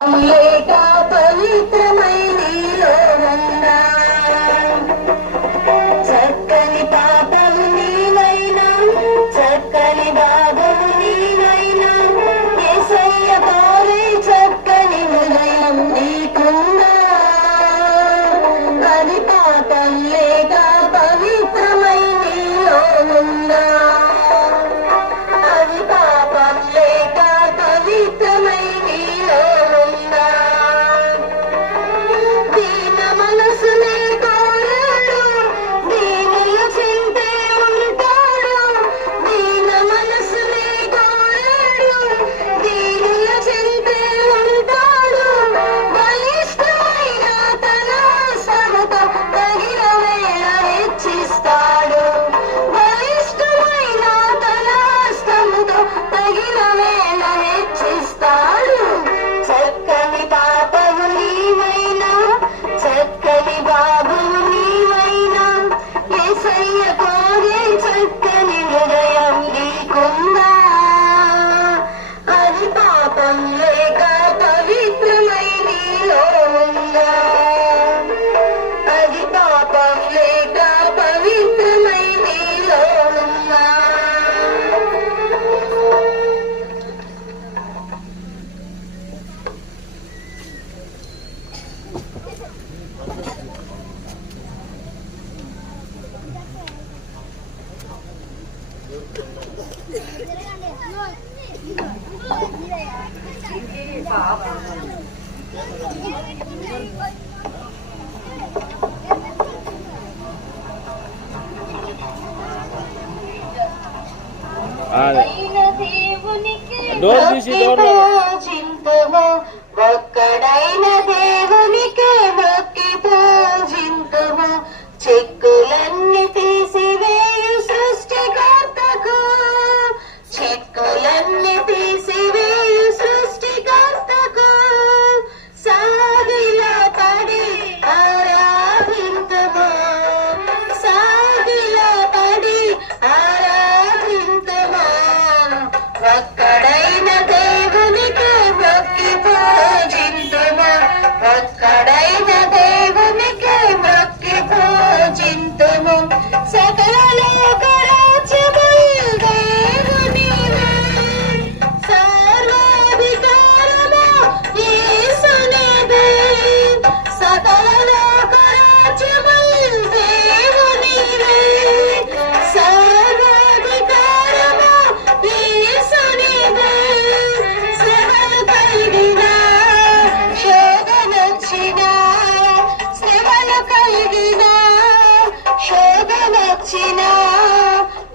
లేక పవిత్రమై నీలో ఉన్నా చక్కని పాపము నీవైనా చక్కని బాబము నీవైనా యేసయ్య కోరే చక్కని హృదయం నీకున్నా అది పాపం లేక పవిత్రమై నీలో ఉన్నా అది పాపం లేక పవిత్రమై నీలో ఒక్కడైన దేవునికి మొక్కి పూజింతుము చెక్కులన్నీ తీసివేయు సృష్టికర్తకు చెక్కులన్నీ తీసివేయు సృష్టికర్తకు సాగిలా పడి ఆరాధింతుము సాగిలా పడి ఆరాధింతుము ఒక్కడైన దేవునికి మొక్కి పూజింతుము ఒక్కడైన దేవునికి మొక్కి పూజింతుము సకల లోకరాజ్యములు దేవునివే సర్వాధికారము యేసునిదే సకల లోకరాజ్యములు దేవునివే సర్వాధికారము యేసునిదే శ్రమలు కలిగినా శోధనొచ్చినా శ్రమలు కలిగినా శోధనొచ్చినా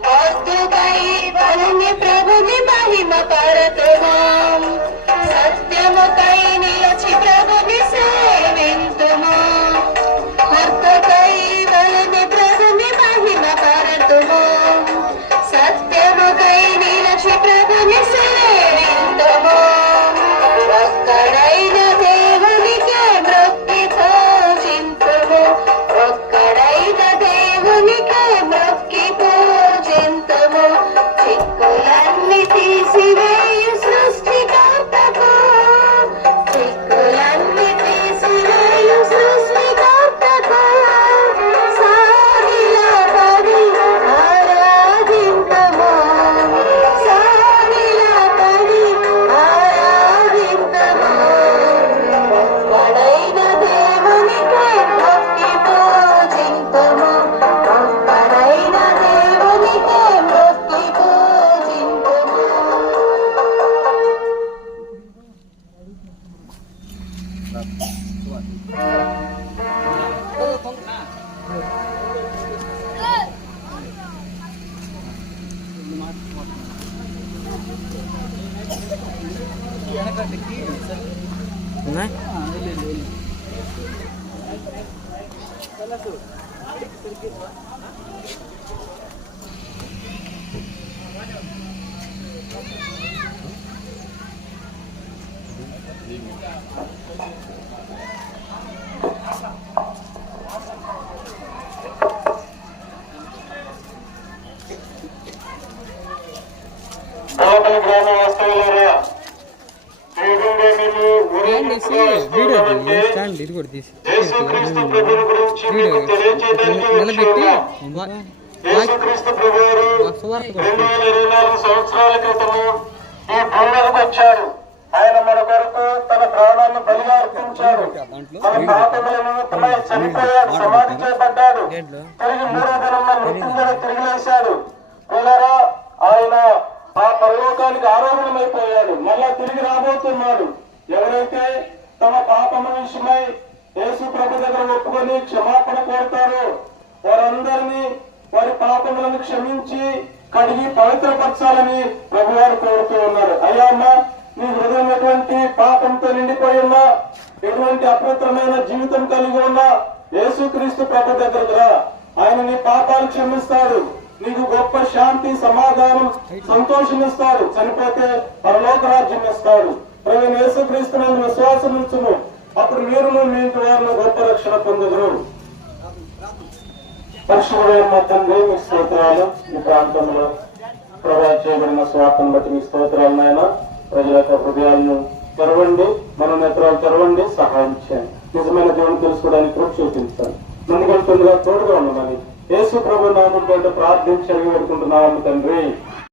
మొద్దుకై బలుని ప్రభుని మహిమ పరతుమాం సత్యముకై నిలచి ప్రభుని సేవింతుము మొద్దుకై బలుని ప్రభుని మహిమ పరతుము సత్యముకై నిలచి ప్రభుని సేవింతుము ఒక్కడైన దేవునికి మొక్కి పూజింతుము ఒక్కడైన దేవునికి మొక్కి పూజింతుము చిక్కులన్నీ తీసివేయు సృష్టికర్తకు చిక్కులన్నీ తీసివేయు సృష్టికర్తకు సాగిలా పడి ఆరాధింతుము సాగిలా పడి ఆరాధింతుము ఒక్కడైన దేవునికి మొక్కి పూజింతుము ఒక్కడైన దేవునికి మొక్కి పూజింతుము గ్రామ వాస్తవులారా తీసి వీడియో స్టాండ్ ఇది కూడా తీసి యేసుక్రీస్తు ప్రభువుని గురించి మీకు తెలియజేయడానికి నిలబెట్టి వచ్చాము. యేసుక్రీస్తు ప్రభువారు 2024 సంవత్సరాల క్రితము ఈ భూమి మీదకి వచ్చారు. ఆయన మన కొరకు తన ప్రాణాలను బలిగా అర్పించాడు. మన పాపములను తన చనిపోయాడు, సమాధి చేయబడ్డాడు. తిరిగి 3వ దినంలో మృత్యుంజయుడు తిరిగి లేచాడు. పిల్లరా, ఆయన ఆ పరలోకానికి ఆరోహణమైపోయాడు. మళ్ళా తిరిగి రాబోతున్నాడు. ఎవరైతే తమ పాపముల విషయమై యేసు ప్రభు దగ్గర ఒప్పుకొని క్షమాపణ కోరుతారో వారందరినీ వారి పాపములను క్షమించి కడిగి పవిత్రపరచాలని ప్రభువారు కోరుతూ ఉన్నారు. అయ్యా అమ్మ, నీ హృదయం ఎటువంటి పాపంతో నిండిపోయి ఉన్నా, ఎటువంటి అపవిత్రమైన జీవితం కలిగి ఉన్నా యేసుక్రీస్తు ప్రభు దగ్గరకు రా. ఆయన నీ పాపాలు క్షమిస్తాడు. నీకు గొప్ప శాంతి, సమాధానం, సంతోషం ఇస్తాడు. చనిపోతే పరలోక రాజ్యం ఇస్తాడు. ప్రభు యేసుక్రీస్తు నందు విశ్వాసం ఉంచుము. అప్పుడు మీరును మీ ఇంటి వారిని గొప్ప రక్షణ పొందుదురు. పరిశుభ్రమైన మా తండ్రి, మీ స్తోత్రాలు. ఈ ప్రాంతంలో ప్రొవైడ్ చేయబడిన స్వార్థను బట్టి మీ స్తోత్రాలు నాయన. ప్రజల యొక్క హృదయాలను తెరవండి, మన నేత్రాలు తెరవండి, సహాయం చేయండి. నిజమైన దేవుని తెలుసుకోవడానికి కృప చూపించండి. ముందుకెళ్తుండగా తోడుగా ఉండమని యేసు ప్రభు నామం పేరిట ప్రార్థించి అడిగి పెట్టుకుంటున్నాము తండ్రి.